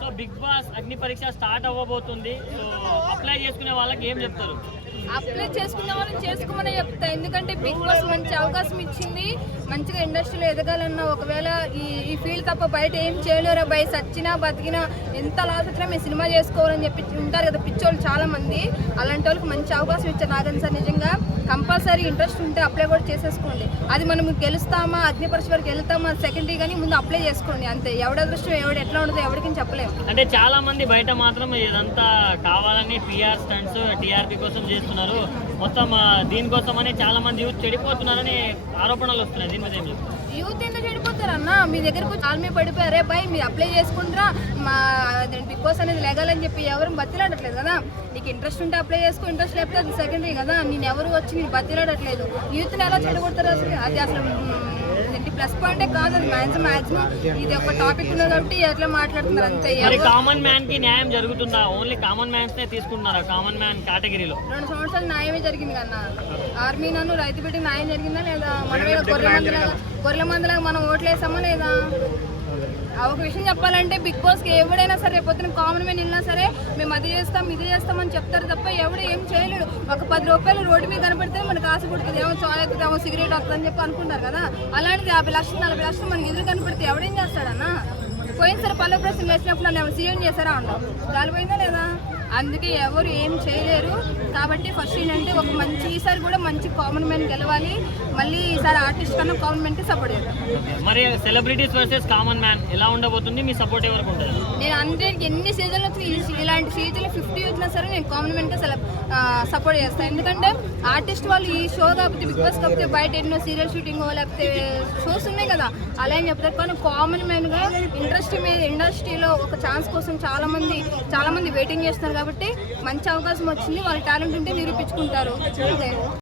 So big boss అగ్ని పరీక్ష start అవ్వబోతుంది. సో అప్లై చేసుకునే వాళ్ళకి ఏం చెప్తారు? అప్లై చేసుకున్న వాళ్ళని చేసుకోమని చెప్తా. ఎందుకంటే బిగ్ బాస్ మంచి అవకాశం ఇచ్చింది. మంచిగా ఇండస్ట్రీలో ఎదగాలన్నా ఒకవేళ ఈ ఫీల్డ్ తప్ప బయట ఏం చేయలేరు. బయట సచ్చినా బతికినా ఎంత లాస్ వచ్చినా మేము సినిమా చేసుకోవాలని చెప్పి ఉంటారు కదా పిచ్చోళ్ళు చాలా మంది. అలాంటి వాళ్ళకి మంచి అవకాశం ఇచ్చారు నాగన్ సార్. నిజంగా కంపల్సరీ ఇంట్రెస్ట్ ఉంటే అప్లై కూడా చేసేసుకోండి. అది మనం గెలుస్తామా అగ్ని పరీక్ష వరకు వెళ్తామా సెకండరీ కానీ ముందు అప్లై చేసుకోండి అంతే. ఎవడ అదృష్టం ఎవడు ఎట్లా ఉంటుందో ఎవరికి చెప్పలేము. అంటే చాలా మంది బయట మాత్రం ఇదంతా కావాలని పిఆర్ స్టంట్స్ టీఆర్పీ కోసం చేస్తున్నారు, మొత్తం దీనికోసమని చాలా మంది యూత్ చెడిపోతున్నారని ఆరోపణలు వస్తున్నాయి. దీని మీద ఏం చెప్తారు? యూత్ ఎందుకు చెడిపోతారన్న? మీ దగ్గరకు చాలా పడిపోయారే బై మీరు అప్లై చేసుకుంటారా మా బిగ్ బాస్ అనేది లెగాలని చెప్పి ఎవరు బతిలాడట్లేదు కదా. నీకు ఇంట్రెస్ట్ ఉంటే అప్లై చేసుకో, ఇంట్రెస్ట్ లేకపోతే అది సెకండరీ కదా. నేను ఎవరు వచ్చి నేను బతిలాడట్లేదు. యూత్ని ఎలా చెడగొడతారు అసలు? అది అసలు ప్లస్ పాయింటే కాదు. అది మాక్సిమం ఇది ఒక టాపిక్ ఉన్నది కాబట్టి ఎట్లా మాట్లాడుతున్నారు అంతే. కామన్ మ్యాన్ కి న్యాయం జరుగుతుందా? ఓన్లీ కామన్ మ్యాన్స్ నే తీసుకుంటున్నారా కామన్ మ్యాన్ కేటగిరీలో? 2 సంవత్సరాలు న్యాయమే జరిగింది కన్నా. ఆర్మీ నన్ను రైతు బిడ్డకి న్యాయం జరిగిందా లేదా? మనమే గొర్రెల మందలాగా మనం ఓట్లేసామా లేదా? ఒక విషయం చెప్పాలంటే బిగ్ బాస్కి ఎవడైనా సరే పొద్దున కామన్ మ్యాన్ వెళ్ళినా సరే మేము అది చేస్తాం ఇది చేస్తామని చెప్తారు తప్ప ఎవడు ఏం చేయలేడు. ఒక 10 రూపాయలు రోడ్డు మీద కనపడితే మనకు ఆశ పుడుతుంది. ఏమో చాయ్ అవుతుంది, ఏమో సిగరెట్ అవుతుందని చెప్పి అనుకుంటారు కదా. అలాంటిది 50 లక్షలు 40 లక్షలు మనకి ఎదురు కనపడితే ఎవడేం చేస్తాడన్నా? పోయినసారి పల్లె ప్రశ్నలు వేసినప్పుడు నన్ను సీఎం చేశారా ఉండవు గాలిపోయిందా లేదా? అందుకే ఎవరు ఏం చేయలేరు. కాబట్టి ఫస్ట్ ఏంటంటే ఒక మంచి ఈసారి కూడా మంచి కామన్ మ్యాన్ గెలవాలి. మళ్ళీ ఈసారి ఆర్టిస్ట్ కన్నా కామన్ మ్యాన్కి సపోర్ట్ చేస్తాను. మరి సెలబ్రిటీస్ వర్సెస్ కామన్ మ్యాన్ ఎలా ఉండబోతుంది? మీ సపోర్ట్ ఎవరికి ఉంటుంది? నేను అందరికి ఎన్ని సీజన్లు ఇలాంటి సీజన్లు 50 వచ్చినా సరే నేను కామన్ మ్యాన్కే సపోర్ట్ చేస్తాను. ఎందుకంటే ఆర్టిస్ట్ వాళ్ళు ఈ షో కాకపోతే బిగ్ బాస్ కాకపోతే బయట ఎన్నో సీరియల్ షూటింగ్ లేకపోతే షోస్ ఉన్నాయి కదా అలా అని చెప్తారు. కానీ కామన్ మ్యాన్గా ఇండస్ట్రీలో ఒక ఛాన్స్ కోసం చాలా మంది వెయిటింగ్ చేస్తున్నారు. కాబట్టి మంచి అవకాశం వచ్చింది. వాళ్ళ టాలెంట్ ఉంటే నిరూపించుకుంటారు.